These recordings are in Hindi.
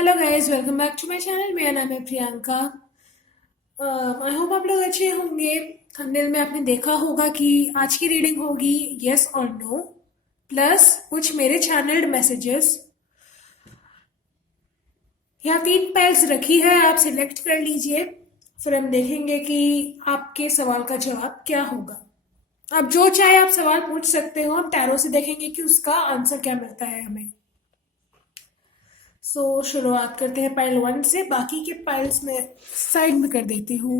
Hello guys, welcome back to my channel. मेरा नाम है प्रियंका। आई होप आप लोग अच्छे होंगे। थंबनेल में आपने देखा होगा कि आज की रीडिंग होगी यस और नो प्लस कुछ मेरे चैनल्ड मैसेजेस। यहाँ 3 फाइल्स रखी है, आप सिलेक्ट कर लीजिए। फिर हम देखेंगे कि आपके सवाल का जवाब क्या होगा। आप जो चाहे आप सवाल पूछ सकते हो, हम टैरो से देखेंगे कि उसका आंसर क्या मिलता है हमें। शुरुआत करते हैं पाइल 1 से। बाकी के पाइल्स में साइड में कर देती हूँ।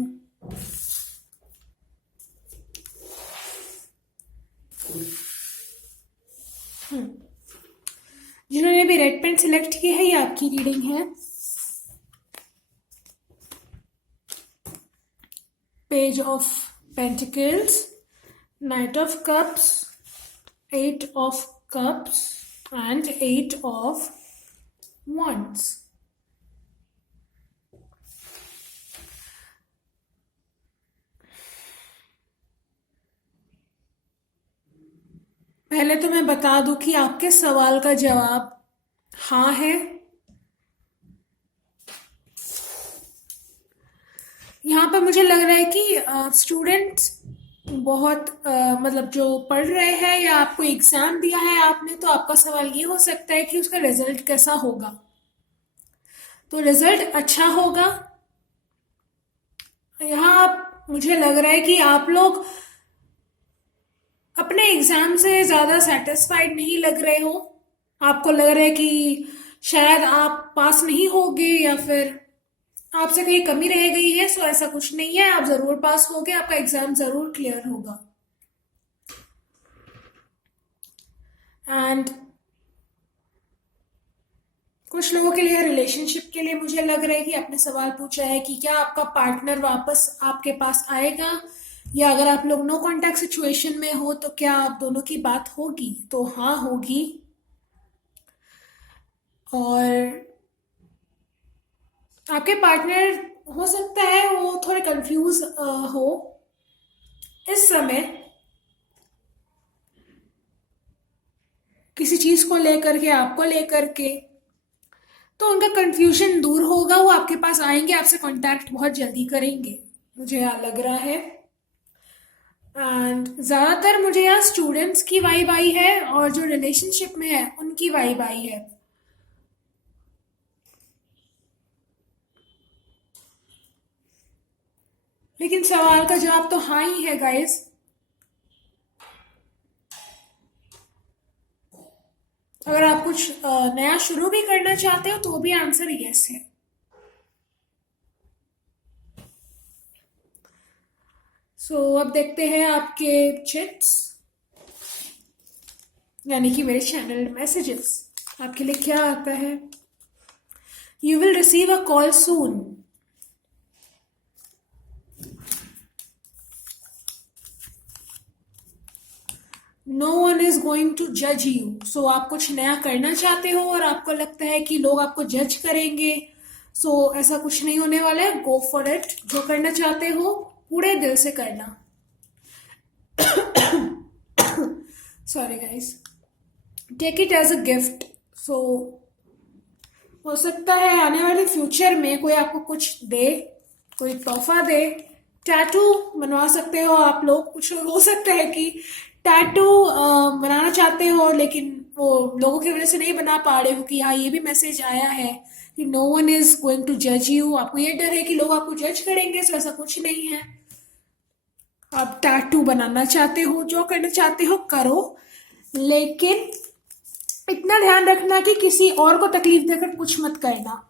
जिन्होंने भी रेड पेन सिलेक्ट की है, ये आपकी रीडिंग है। Page of pentacles, night of cups, 8 of cups and 8 of wands। पहले तो मैं बता दूं कि आपके सवाल का जवाब हाँ है। यहाँ पर मुझे लग रहा है कि स्टूडेंट्स बहुत मतलब जो पढ़ रहे हैं या आपको एग्जाम दिया है आपने, तो आपका सवाल ये हो सकता है कि उसका रिजल्ट कैसा होगा। तो रिजल्ट अच्छा होगा। यहाँ आप मुझे लग रहा है कि आप लोग अपने एग्जाम से ज़्यादा सेटिस्फाइड नहीं लग रहे हो। आपको लग रहा है कि शायद आप पास नहीं होगे या फिर आपसे कहीं कमी रह गई है। सो ऐसा कुछ नहीं है, आप ज़रूर पास होगे, आपका एग्जाम ज़रूर क्लियर होगा। एंड कुछ लोगों के लिए रिलेशनशिप के लिए मुझे लग रहा है कि आपने सवाल पूछा है कि क्या आपका पार्टनर वापस आपके पास आएगा, या अगर आप लोग नो कांटेक्ट सिचुएशन में हो तो क्या आप दोनों की बात होगी। तो हाँ, होगी। और आपके पार्टनर हो सकता है वो थोड़े कंफ्यूज हो इस समय किसी चीज को लेकर के, आपको लेकर के। तो उनका कंफ्यूजन दूर होगा, वो आपके पास आएंगे, आपसे कांटेक्ट बहुत जल्दी करेंगे, मुझे यहाँ लग रहा है। एंड ज़्यादातर मुझे यहाँ स्टूडेंट्स की वाइब आई है और जो रिलेशनशिप में है उनकी वाइब आई है। लेकिन सवाल का जवाब तो हाँ ही है गाइस। अगर आप कुछ नया शुरू भी करना चाहते हो तो भी आंसर यस है। अब देखते हैं आपके चिट्स, यानी कि मेरे चैनल मैसेजेस। आपके लिए क्या आता है। You will receive a call soon. No one is going to जज यू। आप कुछ नया करना चाहते हो और आपको लगता है कि लोग आपको जज करेंगे। ऐसा कुछ नहीं होने वाला है। Go for it. जो करना चाहते हो पूरे दिल से करना। Sorry guys. Take it as a gift. हो सकता है आने वाले फ्यूचर में कोई आपको कुछ दे, कोई तोहफा दे। टैटू बनवा सकते हो आप लोग। कुछ लोग हो सकता है कि टैटू बनाना चाहते हो लेकिन वो लोगों की वजह से नहीं बना पा रहे हो कि हाँ, ये भी मैसेज आया है कि no one is going to जज यू। आपको ये डर है कि लोग आपको जज करेंगे। ऐसा कुछ नहीं है। आप टैटू बनाना चाहते हो, जो करना चाहते हो करो, लेकिन इतना ध्यान रखना कि किसी और को तकलीफ देकर कुछ मत करना।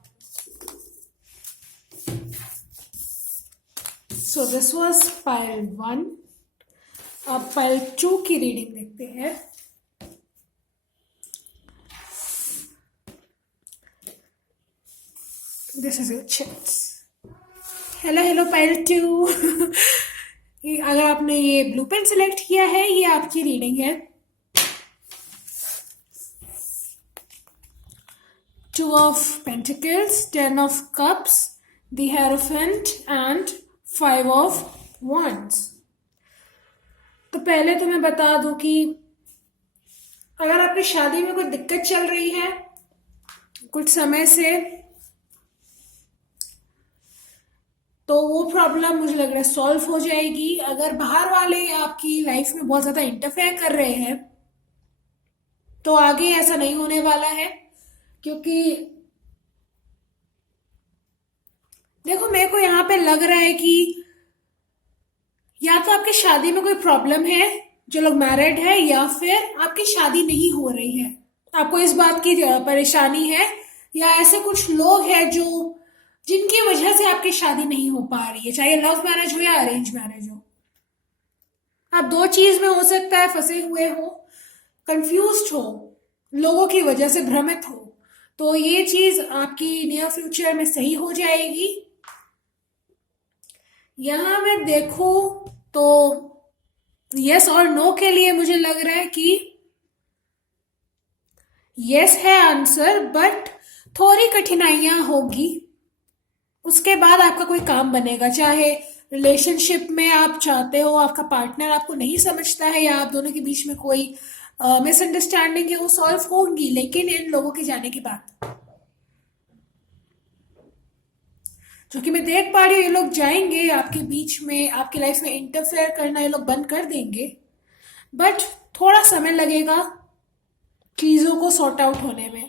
This was pile 1। अब पाइल 2 की रीडिंग देखते हैं। This is your chits. Hello hello pile 2। अगर आपने ये ब्लू पेन सिलेक्ट किया है, ये आपकी रीडिंग है। 2 of Pentacles, 10 of Cups, the Hierophant and 5 of Wands। तो पहले तो मैं बता दूं कि अगर आपकी शादी में कोई दिक्कत चल रही है कुछ समय से, तो वो प्रॉब्लम मुझे लग रहा है सॉल्व हो जाएगी। अगर बाहर वाले आपकी लाइफ में बहुत ज़्यादा इंटरफेयर कर रहे हैं तो आगे ऐसा नहीं होने वाला है, क्योंकि देखो मेरे को यहाँ पे लग रहा है कि या तो आपकी शादी में कोई प्रॉब्लम है, जो लोग मैरिड है, या फिर आपकी शादी नहीं हो रही है, आपको इस बात की परेशानी है, या ऐसे कुछ लोग हैं जो जिनकी वजह से आपकी शादी नहीं हो पा रही है, चाहे लव मैरिज हो या अरेंज मैरिज हो। आप दो चीज में हो सकता है फंसे हुए हो, कंफ्यूज्ड हो, लोगों की वजह से भ्रमित हो। तो ये चीज आपकी नियर फ्यूचर में सही हो जाएगी। यहां मैं देखूं तो यस और नो के लिए मुझे लग रहा है कि यस है आंसर, बट थोड़ी कठिनाइयां होगी। उसके बाद आपका कोई काम बनेगा, चाहे रिलेशनशिप में आप चाहते हो आपका पार्टनर आपको नहीं समझता है, या आप दोनों के बीच में कोई मिसअंडरस्टैंडिंग है, वो सॉल्व होंगी, लेकिन इन लोगों के जाने के बाद, जो कि मैं देख पा रही हूँ, ये लोग जाएंगे आपके बीच में, आपकी लाइफ में इंटरफेयर करना ये लोग बंद कर देंगे, बट थोड़ा समय लगेगा चीजों को सॉर्ट आउट होने में।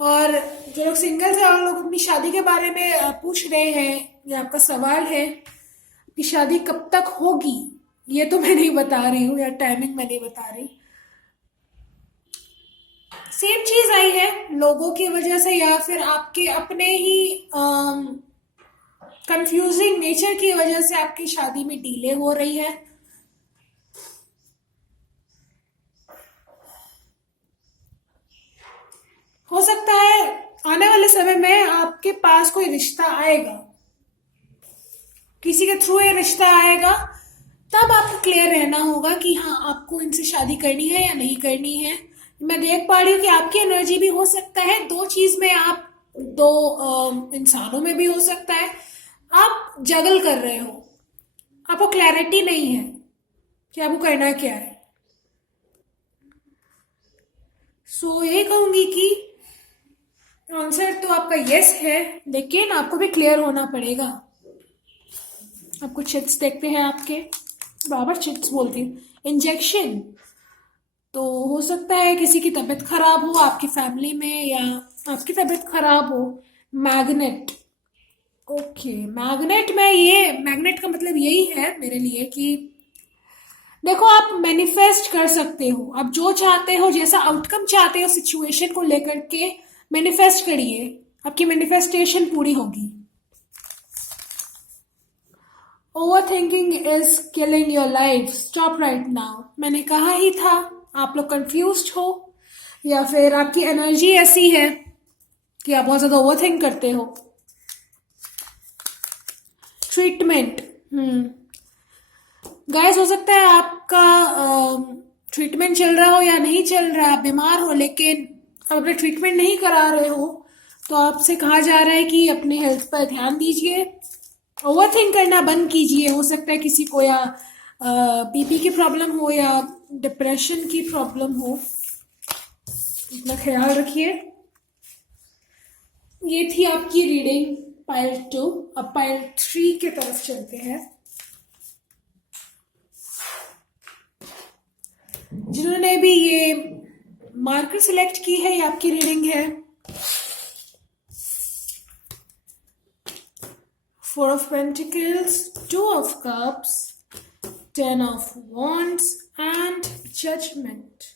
और जो लोग सिंगल्स हैं, उन लोग अपनी शादी के बारे में पूछ रहे हैं, या आपका सवाल है कि शादी कब तक होगी, ये तो मैं नहीं बता रही हूँ, या टाइमिंग मैं नहीं बता रही। सेम चीज आई है, लोगों की वजह से या फिर आपके अपने ही कंफ्यूजिंग नेचर की वजह से आपकी शादी में डिले हो रही है। हो सकता है आने वाले समय में आपके पास कोई रिश्ता आएगा, किसी के थ्रू ये रिश्ता आएगा, तब आपको क्लियर रहना होगा कि हाँ आपको इनसे शादी करनी है या नहीं करनी है। मैं देख पा रही हूँ कि आपकी एनर्जी भी हो सकता है दो चीज में, आप दो इंसानों में भी हो सकता है, आप जगल कर रहे हो, आपको क्लैरिटी नहीं है कि आपको करना क्या है। सो यही कहूंगी कि आंसर तो आपका यस है, लेकिन आपको भी क्लियर होना पड़ेगा। आपको चिट्स देखते हैं आपके, बाबर चिट्स बोलती हूँ, इंजेक्शन। तो हो सकता है किसी की तबीयत खराब हो आपकी फैमिली में, या आपकी तबीयत खराब हो। मैग्नेट, ओके, मैग्नेट में, ये मैग्नेट का मतलब यही है मेरे लिए कि देखो आप मैनिफेस्ट कर सकते हो, आप जो चाहते हो, जैसा आउटकम चाहते हो सिचुएशन को लेकर के मैनिफेस्ट करिए, आपकी मैनिफेस्टेशन पूरी होगी। Over thinking is killing your life, stop right now. मैंने कहा ही था, आप लोग कंफ्यूज्ड हो, या फिर आपकी एनर्जी ऐसी है कि आप बहुत ज्यादा ओवर थिंक करते हो। ट्रीटमेंट, गाइस, हो सकता है आपका ट्रीटमेंट चल रहा हो या नहीं चल रहा, आप बीमार हो लेकिन आप अपना ट्रीटमेंट नहीं करा रहे हो, तो आपसे कहा जा रहा है कि अपने हेल्थ पर ध्यान दीजिए, ओवर थिंक करना बंद कीजिए। हो सकता है किसी को या बीपी की प्रॉब्लम हो या डिप्रेशन की प्रॉब्लम हो, इतना ख्याल रखिए। ये थी आपकी रीडिंग पाइल 2। अब पाइल 3 की तरफ चलते हैं। जिन्होंने भी ये मार्कर सिलेक्ट की है, ये आपकी रीडिंग है। 4 of Pentacles, 2 of Cups, 10 of Wands and Judgment.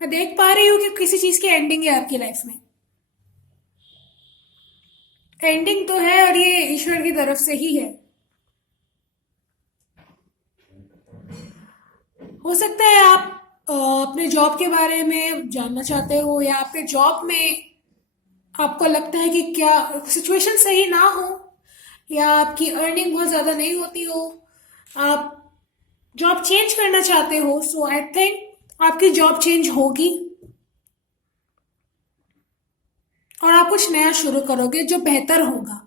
मैं देख पा रही हूँ कि किसी चीज की एंडिंग है आपकी लाइफ में, एंडिंग तो है, और ये ईश्वर की तरफ से ही है। हो सकता है आप अपने जॉब के बारे में जानना चाहते हो, या आपके जॉब में आपको लगता है कि क्या सिचुएशन सही ना हो, या आपकी अर्निंग बहुत ज़्यादा नहीं होती हो, आप जॉब चेंज करना चाहते हो। सो आई थिंक आपकी जॉब चेंज होगी और आप कुछ नया शुरू करोगे जो बेहतर होगा।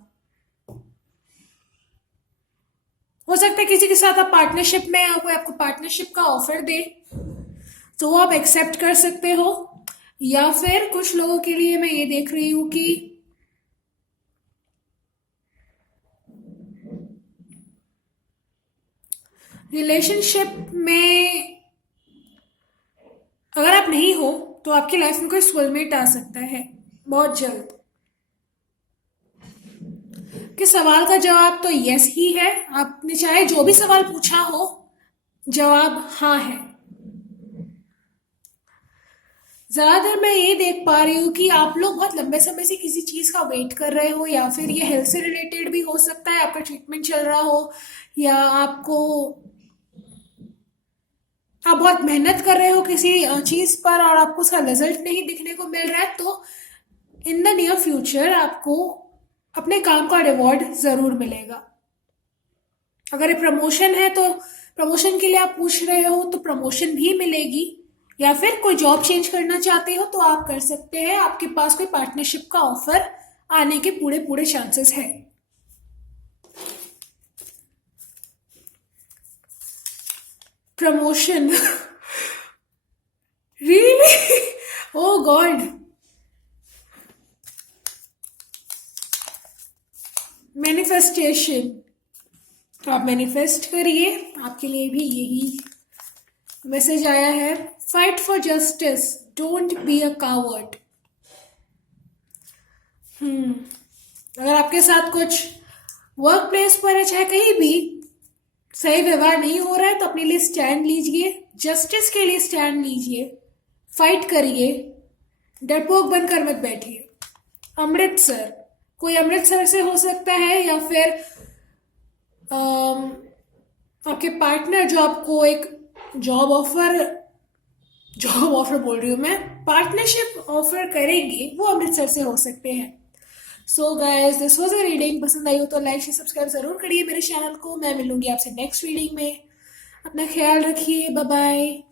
हो सकता है किसी के साथ आप पार्टनरशिप में हो, कोई आपको पार्टनरशिप का ऑफर दे तो वो आप एक्सेप्ट कर सकते हो। या फिर कुछ लोगों के लिए मैं ये देख रही हूं कि रिलेशनशिप में अगर आप नहीं हो तो आपकी लाइफ में कोई सोलमेट आ सकता है बहुत जल्द। कि सवाल का जवाब तो यस ही है, आपने चाहे जो भी सवाल पूछा हो जवाब हाँ है। ज्यादातर मैं ये देख पा रही हूँ कि आप लोग बहुत लंबे समय से किसी चीज का वेट कर रहे हो, या फिर ये हेल्थ से रिलेटेड भी हो सकता है, आपका ट्रीटमेंट चल रहा हो, या आप बहुत मेहनत कर रहे हो किसी चीज पर और आपको उसका रिजल्ट नहीं दिखने को मिल रहा है, तो इन द नियर फ्यूचर आपको अपने काम का रिवॉर्ड जरूर मिलेगा। अगर ये प्रमोशन है तो प्रमोशन के लिए आप पूछ रहे हो तो प्रमोशन भी मिलेगी, या फिर कोई जॉब चेंज करना चाहते हो तो आप कर सकते हैं, आपके पास कोई पार्टनरशिप का ऑफर आने के पूरे पूरे चांसेस है। प्रमोशन रियली, ओ गॉड। मैनिफेस्टेशन, आप मैनिफेस्ट करिए, आपके लिए भी यही मैसेज आया है। Fight for justice, don't be a coward. अगर आपके साथ कुछ वर्क प्लेस पर है, चाहे कहीं भी सही व्यवहार नहीं हो रहा है, तो अपने लिए स्टैंड लीजिए, जस्टिस के लिए स्टैंड लीजिए, फाइट करिए, डरपोक बनकर मत बैठिए। अमृतसर, कोई अमृतसर से हो सकता है, या फिर आपके पार्टनर जो आपको एक जॉब ऑफर बोल रही हूँ मैं, पार्टनरशिप ऑफर करेंगे, वो अमृतसर से हो सकते हैं। So guys, this was a reading. पसंद आई हो तो लाइक से सब्सक्राइब जरूर करिए मेरे चैनल को। मैं मिलूंगी आपसे नेक्स्ट रीडिंग में। अपना ख्याल रखिए, बाय बाय।